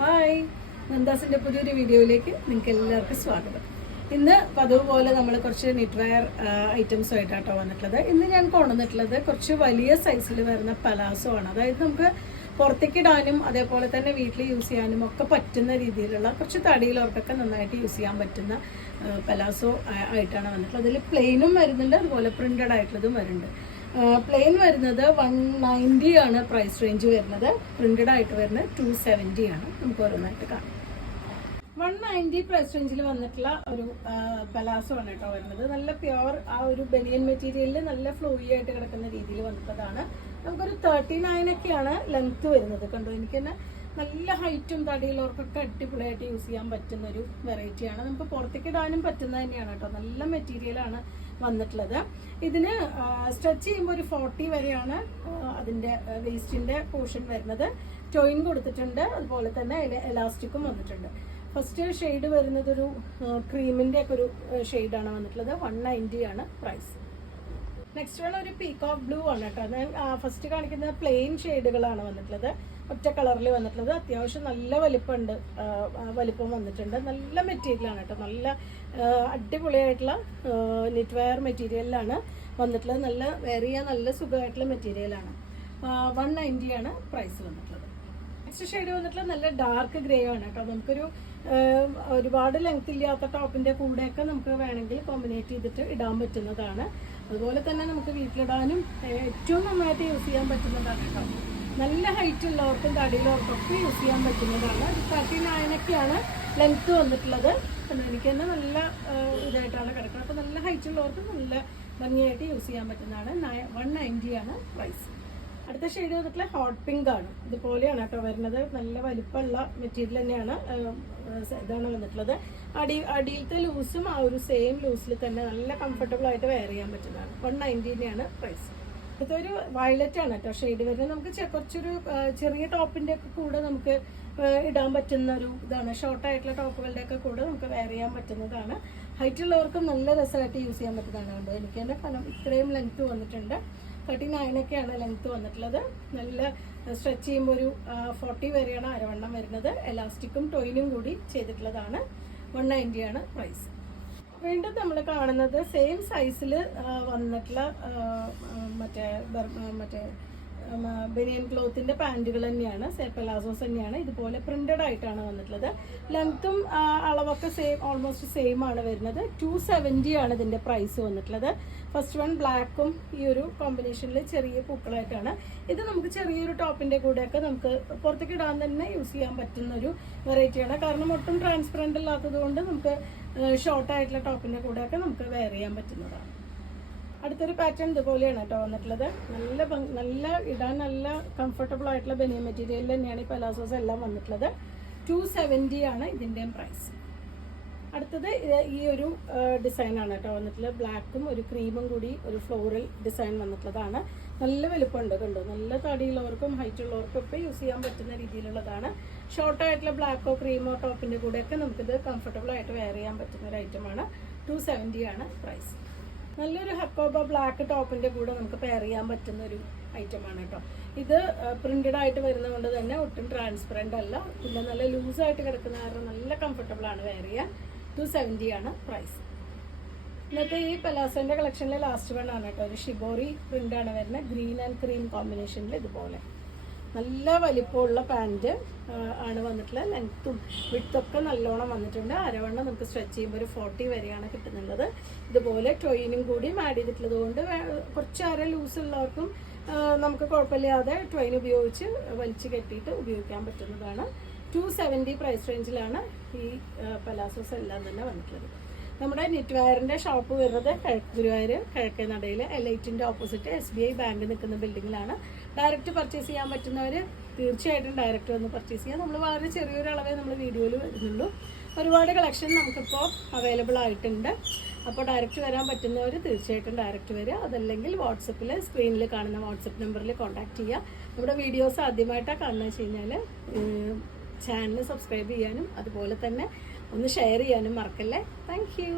Hi, നന്ദാസിൻ്റെ പുതിയൊരു വീഡിയോയിലേക്ക് നിങ്ങൾക്ക് എല്ലാവർക്കും സ്വാഗതം. ഇന്ന് പതിവ് പോലെ നമ്മൾ കുറച്ച് നിറ്റ് വെയർ ഐറ്റംസും ആയിട്ടാട്ടോ വന്നിട്ടുള്ളത്. ഇന്ന് ഞാൻ കൊണ്ടുവന്നിട്ടുള്ളത് കുറച്ച് വലിയ സൈസിൽ വരുന്ന പലാസോ ആണ്. അതായത് നമുക്ക് പുറത്തേക്ക് ഇടാനും അതേപോലെ തന്നെ വീട്ടിൽ യൂസ് ചെയ്യാനും ഒക്കെ പറ്റുന്ന രീതിയിലുള്ള കുറച്ച് തടിയിലവർക്കൊക്കെ നന്നായിട്ട് യൂസ് ചെയ്യാൻ പറ്റുന്ന പലാസോ ആയിട്ടാണ് വന്നിട്ടുള്ളത്. അതിൽ പ്ലെയിനും വരുന്നുണ്ട്, അതുപോലെ പ്രിന്റഡ് ആയിട്ടുള്ളതും വരുന്നുണ്ട്. പ്ലെയിൻ വരുന്നത് 190 ആണ് പ്രൈസ് റേഞ്ച് വരുന്നത്. പ്രിന്റഡ് ആയിട്ട് വരുന്നത് 270 ആണ്. നമുക്ക് ഓരോന്നായിട്ട് കാണാം. 190 പ്രൈസ് റേഞ്ചിൽ വന്നിട്ടുള്ള ഒരു പലാസോ ആണ് കേട്ടോ വരുന്നത്. നല്ല പ്യുവർ ആ ഒരു ബനിയൻ മെറ്റീരിയലിൽ നല്ല ഫ്ലോയി ആയിട്ട് കിടക്കുന്ന രീതിയിൽ വന്നിട്ടതാണ്. നമുക്കൊരു 39 ഒക്കെയാണ് ലെങ്ത് വരുന്നത്. കണ്ടോ, എനിക്ക് തന്നെ നല്ല ഹൈറ്റും തടിയുള്ളവർക്കൊക്കെ അടിപൊളിയായിട്ട് യൂസ് ചെയ്യാൻ പറ്റുന്ന ഒരു വെറൈറ്റിയാണ്. നമുക്ക് പുറത്തേക്ക് ഇടാനും പറ്റുന്നത് തന്നെയാണ് കേട്ടോ. നല്ല മെറ്റീരിയലാണ് വന്നിട്ടുള്ളത്. ഇതിന് സ്ട്രെച്ച് ചെയ്യുമ്പോൾ ഒരു 40 വരെയാണ് അതിൻ്റെ വേസ്റ്റിൻ്റെ പോർഷൻ വരുന്നത്. ടോയിൻ കൊടുത്തിട്ടുണ്ട്, അതുപോലെ തന്നെ എലാസ്റ്റിക്കും വന്നിട്ടുണ്ട്. ഫസ്റ്റ് ഷെയ്ഡ് വരുന്നത് ഒരു ക്രീമിൻ്റെ ഒക്കെ ഒരു ഷെയ്ഡാണ് വന്നിട്ടുള്ളത്. 190 ആണ് പ്രൈസ്. നെക്സ്റ്റ് വൺ ഒരു പീകോക്ക് ബ്ലൂ ആണ് കേട്ടോ. ഞാൻ ഫസ്റ്റ് കാണിക്കുന്ന പ്ലെയിൻ ഷെയ്ഡുകളാണ് വന്നിട്ടുള്ളത്. ഒറ്റ കളറിൽ വന്നിട്ടുള്ളത്. അത്യാവശ്യം നല്ല വലിപ്പം വന്നിട്ടുണ്ട്. നല്ല മെറ്റീരിയലാണ് കേട്ടോ. നല്ല അടിപൊളിയായിട്ടുള്ള നിറ്റ് വെയർ മെറ്റീരിയലിലാണ് വന്നിട്ടുള്ളത്. നല്ല വെയർ ചെയ്യാൻ നല്ല സുഖമായിട്ടുള്ള മെറ്റീരിയലാണ്. 190 ആണ് പ്രൈസ് വന്നിട്ടുള്ളത്. നെക്സ്റ്റ് ഷെയ്ഡ് വന്നിട്ടുള്ളത് നല്ല ഡാർക്ക് ഗ്രേ ആണ് കേട്ടോ. നമുക്കൊരു ഒരുപാട് ലെങ്ത് ഇല്ലാത്ത ടോപ്പിൻ്റെ കൂടെയൊക്കെ നമുക്ക് വേണമെങ്കിൽ കോമ്പിനേറ്റ് ചെയ്തിട്ട് ഇടാൻ പറ്റുന്നതാണ്. അതുപോലെ തന്നെ നമുക്ക് വീട്ടിലിടാനും ഏറ്റവും നന്നായിട്ട് യൂസ് ചെയ്യാൻ പറ്റുന്നതാണ് കേട്ടോ. നല്ല ഹൈറ്റ് ഉള്ളവർക്കും തടിയുള്ളവർക്കൊക്കെ യൂസ് ചെയ്യാൻ പറ്റുന്നതാണ്. 39 ഒക്കെയാണ് ലെങ്ത്ത് വന്നിട്ടുള്ളത്. എനിക്ക് തന്നെ നല്ല ഇതായിട്ടാണ് കിടക്കുന്നത്. അപ്പോൾ നല്ല ഹൈറ്റ് ഉള്ളവർക്ക് നല്ല ഭംഗിയായിട്ട് യൂസ് ചെയ്യാൻ പറ്റുന്നതാണ്. 190 ആണ് പ്രൈസ്. അടുത്ത ഷെയ്ഡ് വന്നിട്ടുള്ള ഹോട്ട് പിങ്ക് ആണ്. ഇതുപോലെയാണ് കേട്ടോ വരുന്നത്. നല്ല വലിപ്പമുള്ള മെറ്റീരിയൽ തന്നെയാണ് ഇതാണ് വന്നിട്ടുള്ളത്. അടിയിലത്തെ ലൂസും ആ ഒരു സെയിം ലൂസിൽ തന്നെ നല്ല കംഫർട്ടബിൾ ആയിട്ട് വെയർ ചെയ്യാൻ പറ്റുന്നതാണ്. 190 ആണ് പ്രൈസ്. ഇതൊരു വയലറ്റ് ആണ് കേട്ടോ ഷെയ്ഡ് വരുന്നത്. നമുക്ക് കുറച്ചൊരു ചെറിയ ടോപ്പിൻ്റെ ഒക്കെ കൂടെ നമുക്ക് ഇടാൻ പറ്റുന്ന ഒരു ഇതാണ്. ഷോർട്ടായിട്ടുള്ള ടോപ്പുകളുടെ ഒക്കെ കൂടെ നമുക്ക് വെയർ ചെയ്യാൻ പറ്റുന്നതാണ്. ഹൈറ്റ് ഉള്ളവർക്കും നല്ല രസമായിട്ട് യൂസ് ചെയ്യാൻ പറ്റുന്നതാണ്. എനിക്ക് തന്നെ ഫലം ഇത്രയും ലെങ്ത്ത് വന്നിട്ടുണ്ട്. 39 ഒക്കെയാണ് ലെങ്ത്ത് വന്നിട്ടുള്ളത്. നല്ല സ്ട്രെച്ച് ചെയ്യുമ്പോൾ ഒരു 40 വരെയാണ് അരവണ്ണം വരുന്നത്. എലാസ്റ്റിക്കും ടോയിനും കൂടി ചെയ്തിട്ടുള്ളതാണ്. 190 ആണ് പ്രൈസ്. വീണ്ടും നമ്മൾ കാണുന്നത് സെയിം സൈസിൽ വന്നിട്ടുള്ള മറ്റേ ബനിയൻ ക്ലോത്തിൻ്റെ പാൻറ്റുകൾ തന്നെയാണ്. പലാസോസ് തന്നെയാണ്. ഇതുപോലെ പ്രിന്റഡ് ആയിട്ടാണ് വന്നിട്ടുള്ളത്. ലെങ്ത്തും അളവൊക്കെ ഓൾമോസ്റ്റ് സെയിം ആണ് വരുന്നത്. 270 ആണ് ഇതിൻ്റെ പ്രൈസ് വന്നിട്ടുള്ളത്. ഫസ്റ്റ് വൺ ബ്ലാക്കും ഈ ഒരു കോമ്പിനേഷനിൽ ചെറിയ പൂക്കളായിട്ടാണ്. ഇത് നമുക്ക് ചെറിയൊരു ടോപ്പിൻ്റെ കൂടെയൊക്കെ നമുക്ക് പുറത്തേക്ക് ഇടാൻ തന്നെ യൂസ് ചെയ്യാൻ പറ്റുന്നൊരു വെറൈറ്റിയാണ്. കാരണം ഒട്ടും ട്രാൻസ്പെറൻ്റ് അല്ലാത്തത് കൊണ്ട് നമുക്ക് ഷോർട്ടായിട്ടുള്ള ടോപ്പിൻ്റെ കൂടെയൊക്കെ നമുക്ക് വെയർ ചെയ്യാൻ പറ്റുന്നതാണ്. അടുത്തൊരു പാറ്റേൺ ഇതുപോലെയാണ് കേട്ടോ വന്നിട്ടുള്ളത്. നല്ല ഇടാൻ നല്ല കംഫർട്ടബിൾ ആയിട്ടുള്ള ബനിയൻ മെറ്റീരിയൽ തന്നെയാണ് ഈ പലാസോസ് എല്ലാം വന്നിട്ടുള്ളത്. 270 ആണ് ഇതിൻ്റെയും പ്രൈസ്. അടുത്തത് ഈ ഒരു ഡിസൈനാണ് കേട്ടോ വന്നിട്ടുള്ളത്. ബ്ലാക്കും ഒരു ക്രീമും കൂടി ഒരു ഫ്ലോറൽ ഡിസൈൻ വന്നിട്ടുള്ളതാണ്. നല്ല വലുപ്പമുണ്ട്. കണ്ടോ, നല്ല തടിയുള്ളവർക്കും ഹൈറ്റ് ഉള്ളവർക്കും ഒക്കെ യൂസ് ചെയ്യാൻ പറ്റുന്ന രീതിയിലുള്ളതാണ്. ഷോർട്ടായിട്ടുള്ള ബ്ലാക്കോ ക്രീമോ ടോപ്പിൻ്റെ കൂടെയൊക്കെ നമുക്കിത് കംഫർട്ടബിൾ ആയിട്ട് വെയർ ചെയ്യാൻ പറ്റുന്ന ഒരു ഐറ്റമാണ്. 270 ആണ് പ്രൈസ്. നല്ലൊരു ഹക്കോബ ബ്ലാക്ക് ടോപ്പിൻ്റെ കൂടെ നമുക്ക് പെയർ ചെയ്യാൻ പറ്റുന്ന ഒരു ഐറ്റമാണ് കേട്ടോ. ഇത് പ്രിന്റഡ് ആയിട്ട് വരുന്നത് കൊണ്ട് തന്നെ ഒട്ടും ട്രാൻസ്പെറൻ്റ് അല്ല. പിന്നെ നല്ല ലൂസായിട്ട് കിടക്കുന്ന കാരണം നല്ല കംഫർട്ടബിൾ ആണ് വെയർ ചെയ്യാൻ. 270 ആണ് പ്രൈസ്. ഇന്നത്തെ ഈ പലാസോൻ്റെ കളക്ഷനിലെ ലാസ്റ്റ് വൺ ആണ് കേട്ടോ. ഒരു ഷിബോറി പ്രിൻ്റാണ് വരുന്നത്. ഗ്രീൻ ആൻഡ് ക്രീം കോമ്പിനേഷനിൽ ഇതുപോലെ നല്ല വലിപ്പമുള്ള പാൻറ്റ് ആണ് വന്നിട്ടുള്ളത്. ലെങ്ത്തും വിഡ്ത്തൊക്കെ നല്ലോണം വന്നിട്ടുണ്ട്. അരവണ്ണം നമുക്ക് സ്ട്രെച്ച് ചെയ്യുമ്പോൾ ഒരു 40 വരെയാണ് കിട്ടുന്നുള്ളത്. ഇതുപോലെ ടോയിനും കൂടി ആഡ് ചെയ്തിട്ടുള്ളത് കൊണ്ട് കുറച്ച് അര ലൂസ് ഉള്ളവർക്കും നമുക്ക് കുഴപ്പമില്ലാതെ ടോയിൻ ഉപയോഗിച്ച് വലിച്ചു കെട്ടിയിട്ട് ഉപയോഗിക്കാൻ പറ്റുന്നതാണ്. 270 പ്രൈസ് റേഞ്ചിലാണ് ഈ പലാസോസ് എല്ലാം തന്നെ വന്നിട്ടുള്ളത്. നമ്മുടെ നിറ്റ് വെയറിൻ്റെ ഷോപ്പ് വരുന്നത് ഗുരുവായൂർ കിഴക്കേ നടയിൽ എലൈറ്റിൻ്റെ ഓപ്പോസിറ്റ് SBI ബാങ്ക് നിൽക്കുന്ന ബിൽഡിങ്ങിലാണ്. ഡയറക്റ്റ് പർച്ചേസ് ചെയ്യാൻ പറ്റുന്നവർ തീർച്ചയായിട്ടും ഡയറക്റ്റ് വന്ന് പർച്ചേസ് ചെയ്യാം. നമ്മൾ വളരെ ചെറിയൊരു അളവേ നമ്മൾ വീഡിയോയിൽ വരുന്നുള്ളൂ. ഒരുപാട് കളക്ഷൻ നമുക്കിപ്പോൾ അവൈലബിൾ ആയിട്ടുണ്ട്. അപ്പോൾ ഡയറക്റ്റ് വരാൻ പറ്റുന്നവർ തീർച്ചയായിട്ടും ഡയറക്റ്റ് വരിക. അതല്ലെങ്കിൽ വാട്സപ്പിൽ സ്ക്രീനിൽ കാണുന്ന വാട്സപ്പ് നമ്പറിൽ കോൺടാക്റ്റ് ചെയ്യുക. നമ്മുടെ വീഡിയോസ് ആദ്യമായിട്ടാണ് കാണുന്നത് വെച്ച് കഴിഞ്ഞാൽ ചാനൽ സബ്സ്ക്രൈബ് ചെയ്യാനും അതുപോലെ തന്നെ ഒന്ന് ഷെയർ ചെയ്യാനും മറക്കല്ലേ. Thank you.